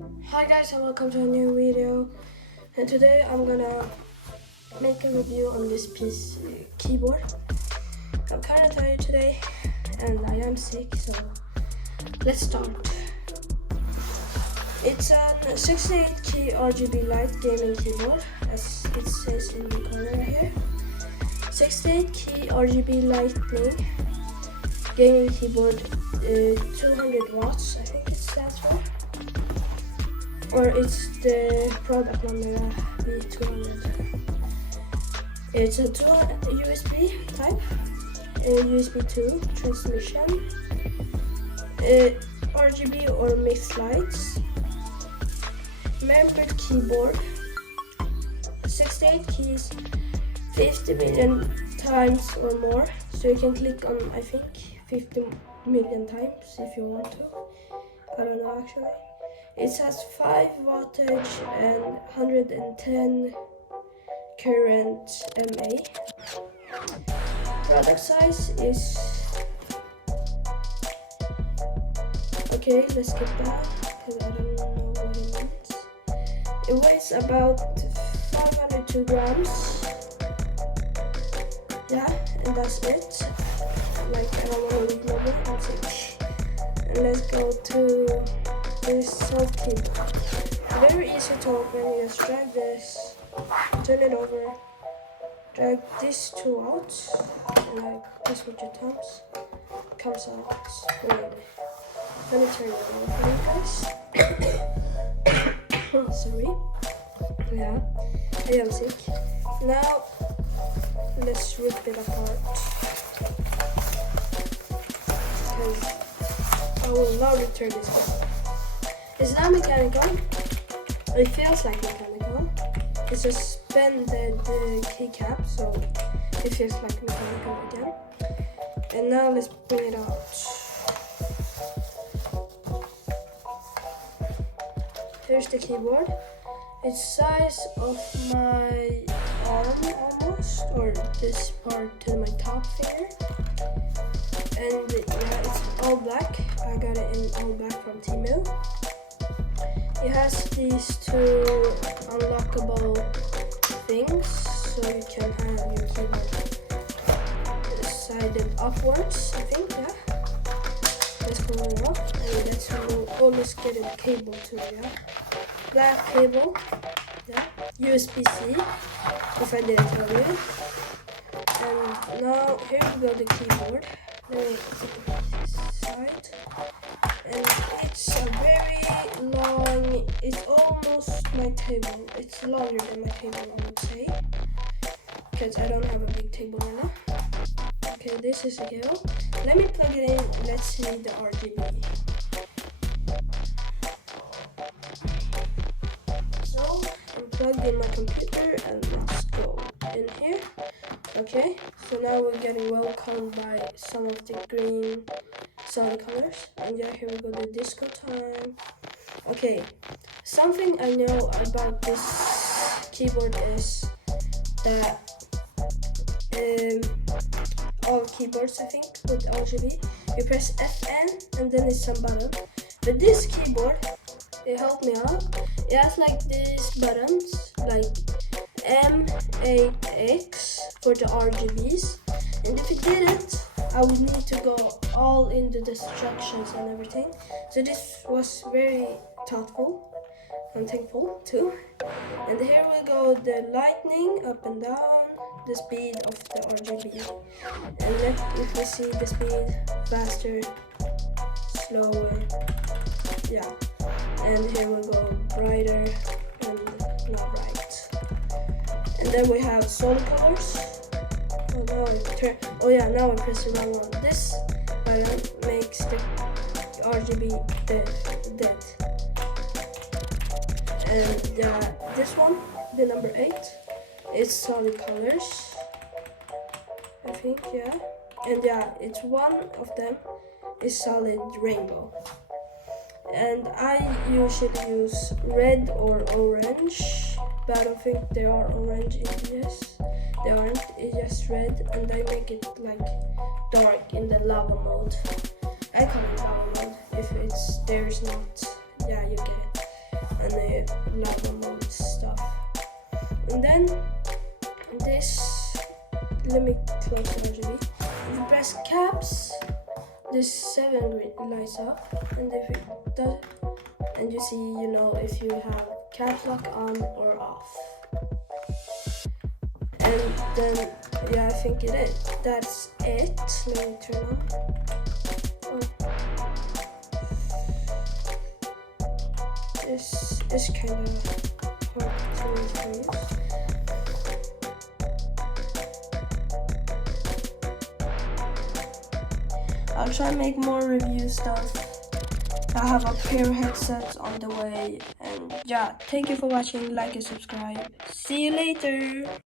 Hi guys and welcome to a new video, and today I'm gonna make a review on this piece keyboard. I'm kinda tired today and I am sick, so let's start. It's a 68 key RGB light gaming keyboard, as it says in the corner here. 68 key RGB lightning gaming keyboard, 200 watts I think it stands for. Or it's the product number B200. It's a dual USB type, USB 2 transmission, RGB or mixed lights, membered keyboard, 68 keys, 50 million times or more. So you can click on, I think, 50 million times if you want to. I don't know actually. It has 5 wattage and 110 current MA. Product size is... Okay, let's skip that because I don't know what it means. It weighs about 502 grams. Yeah, and that's it. Like, I don't want to read more, I'm sick. And let's go to this soft keyboard. Very easy to open. You just drag this, turn it over, drag these two out, and like this with your thumbs, comes out already. Let me turn it over for you guys. Sorry. Yeah, I am sick. Now, let's rip it apart. Because I will not return this one. It's not mechanical. It feels like mechanical. It's just suspended keycap, so it feels like mechanical again. And now let's bring it out. Here's the keyboard. It's size of my arm almost, or this part to my top finger. And yeah, it's all black. I got it in all black from Temu. It has these two unlockable things, so you can have your keyboard sided upwards, I think, yeah. Let's go it up, and let's always get a cable too, yeah. Black cable, yeah. USB-C, if I didn't tell you. And now, here we go, the keyboard. Let me take this side. And it's a very long, it's almost my table. It's longer than my table, I would say, because I don't have a big table right now. Okay, this is a cable. Let me plug it in. Let's see the RGB. So I'm plugged in my computer, and let's go in here. Okay, so now we're getting welcomed by some of the green solid colors. And yeah, here we go, the disco time. Okay, something I know about this keyboard is that all keyboards, I think, with RGB, you press FN and then it's some button. But this keyboard, it helped me out. It has like these buttons, like M8X for the RGBs. And if it didn't, I would need to go all in the instructions and everything. So this was very thoughtful and thankful too. And here we go, the lightning up and down, the speed of the RGB. And if we see the speed, faster, slower, yeah. And here we go, brighter and not bright. And then we have solid colors. Now I press the wrong one. This button makes the RGB dead. And this one, the number 8, is solid colors, I think, yeah. And yeah, it's one of them is solid rainbow. And I usually use red or orange, but I don't think they are orange in this. They aren't, it's just red, and I make it like dark in the lava mode. I call it lava mode if there's not, yeah, you get it. lava mode stuff. And then this, let me close the RGB. If you press caps, this 7 lights up, and if it does, and you see, you know, if you have caps lock on or off. And then, yeah, I think it is. That's it. Let me turn on. Oh. This is kind of hard to use. I'll try and make more review stuff. I have a pair of headsets on the way. And yeah, thank you for watching. Like and subscribe. See you later.